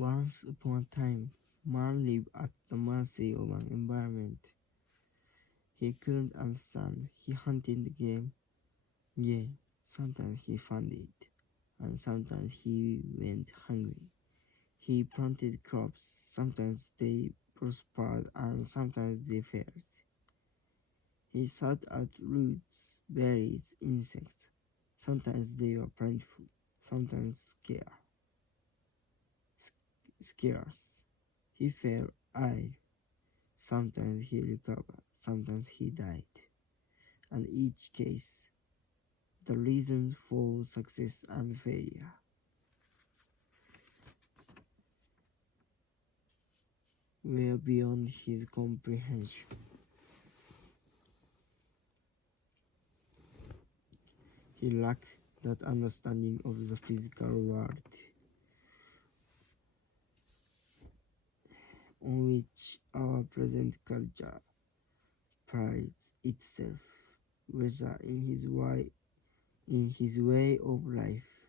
Once upon a time, man lived at the mercy of an environment he couldn't understand. He hunted the game, yeah, sometimes he found it, and sometimes he went hungry. He planted crops, sometimes they prospered and sometimes they failed. He sought out roots, berries, insects. Sometimes they were plentiful, sometimes scarce. He fell ill, sometimes he recovered, sometimes he died. And each case, the reasons for success and failure were beyond his comprehension. He lacked that understanding of the physical world on which our present culture prides itself, whether in his way of life,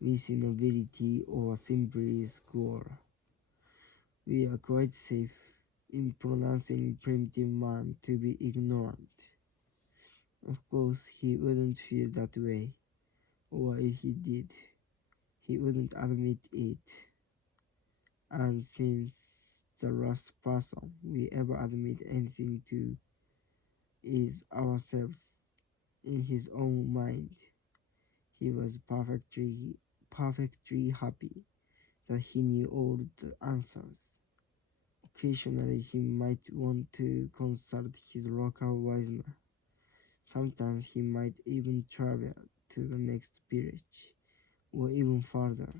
with nobility or simply school. We are quite safe in pronouncing primitive man to be ignorant. Of course, he wouldn't feel that way, or if he did, he wouldn't admit it. And since the last person we ever admit anything to is ourselves in his own mind, he was perfectly happy that he knew all the answers. Occasionally he might want to consult his local wise man. Sometimes he might even travel to the next village, or even further,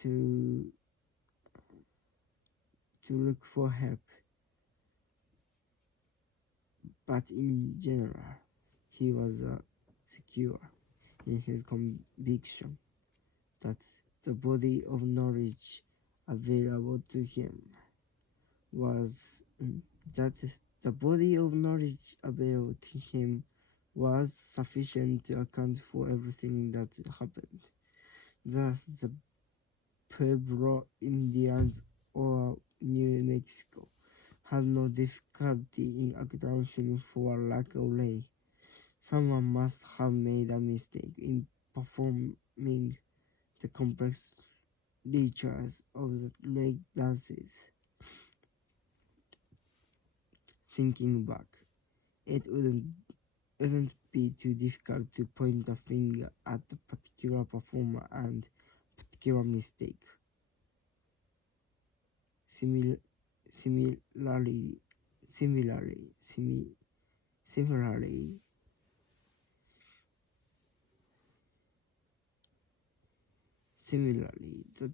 to look for help. But in general, he was secure in his conviction that the body of knowledge available to him was that the body of knowledge available to him was sufficient to account for everything that happened. Thus, the Pueblo Indians or New Mexico had no difficulty in accounting for a lack of rain. Someone must have made a mistake in performing the complex rituals of the lake dances. Thinking back, it wouldn't be too difficult to point a finger at the particular performer and particular mistake. Similarly, similarly, the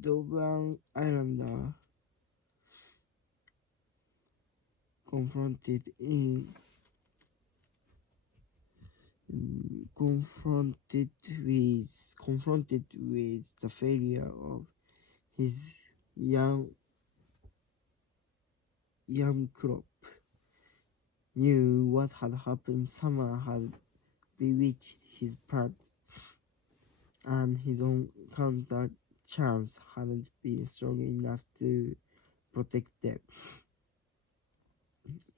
Doban Islander confronted with the failure of his young crop, knew what had happened. Someone had bewitched his plant, and his own counter chance hadn't been strong enough to protect them.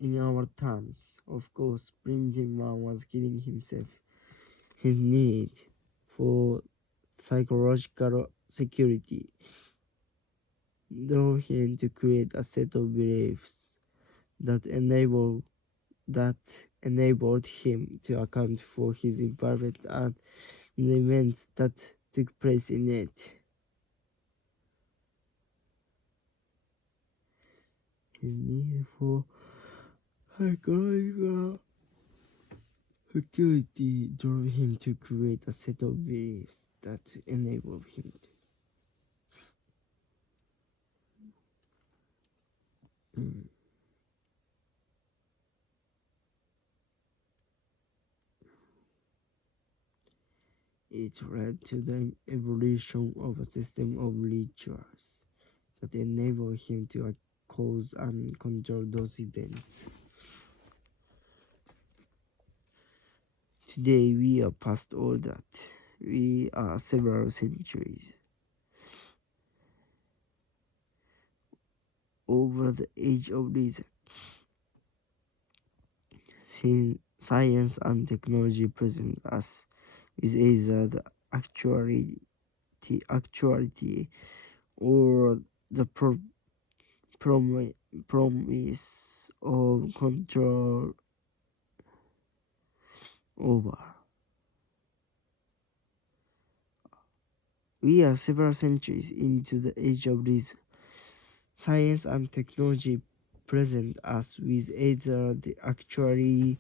In our terms, of course, primitive man was killing himself. His need for psychological security drove him to create a set of beliefs that enabled him to account for his environment and the events that took place in it. His need for psychological security drove him to create a set of beliefs that enabled him to. It led to the evolution of a system of rituals that enabled him to cause and control those events. Today we are past all that. we are several centuries over the age of reason. Since science and technology present us with either the actuality or the promise of control over. We are several centuries into the age of reason. Science and technology present us with either the actuality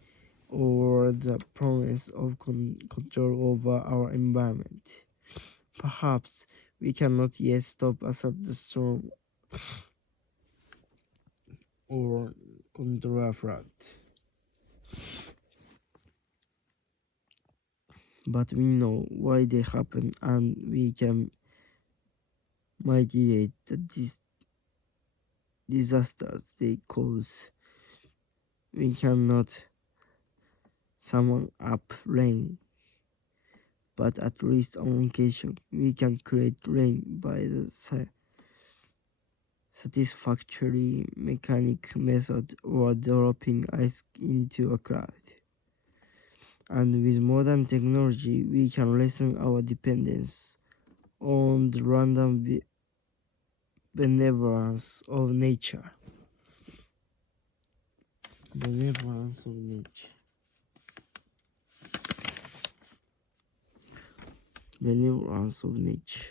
or the promise of control over our environment. Perhaps we cannot yet stop us at the storm or control a flood, but we know why they happen and we can mitigate the disasters they cause. We cannot summon up rain, but at least on occasion we can create rain by the satisfactory mechanic method or dropping ice into a cloud. And with modern technology, we can lessen our dependence on the random benevolence of nature. Benevolence of nature. Benevolence of nature.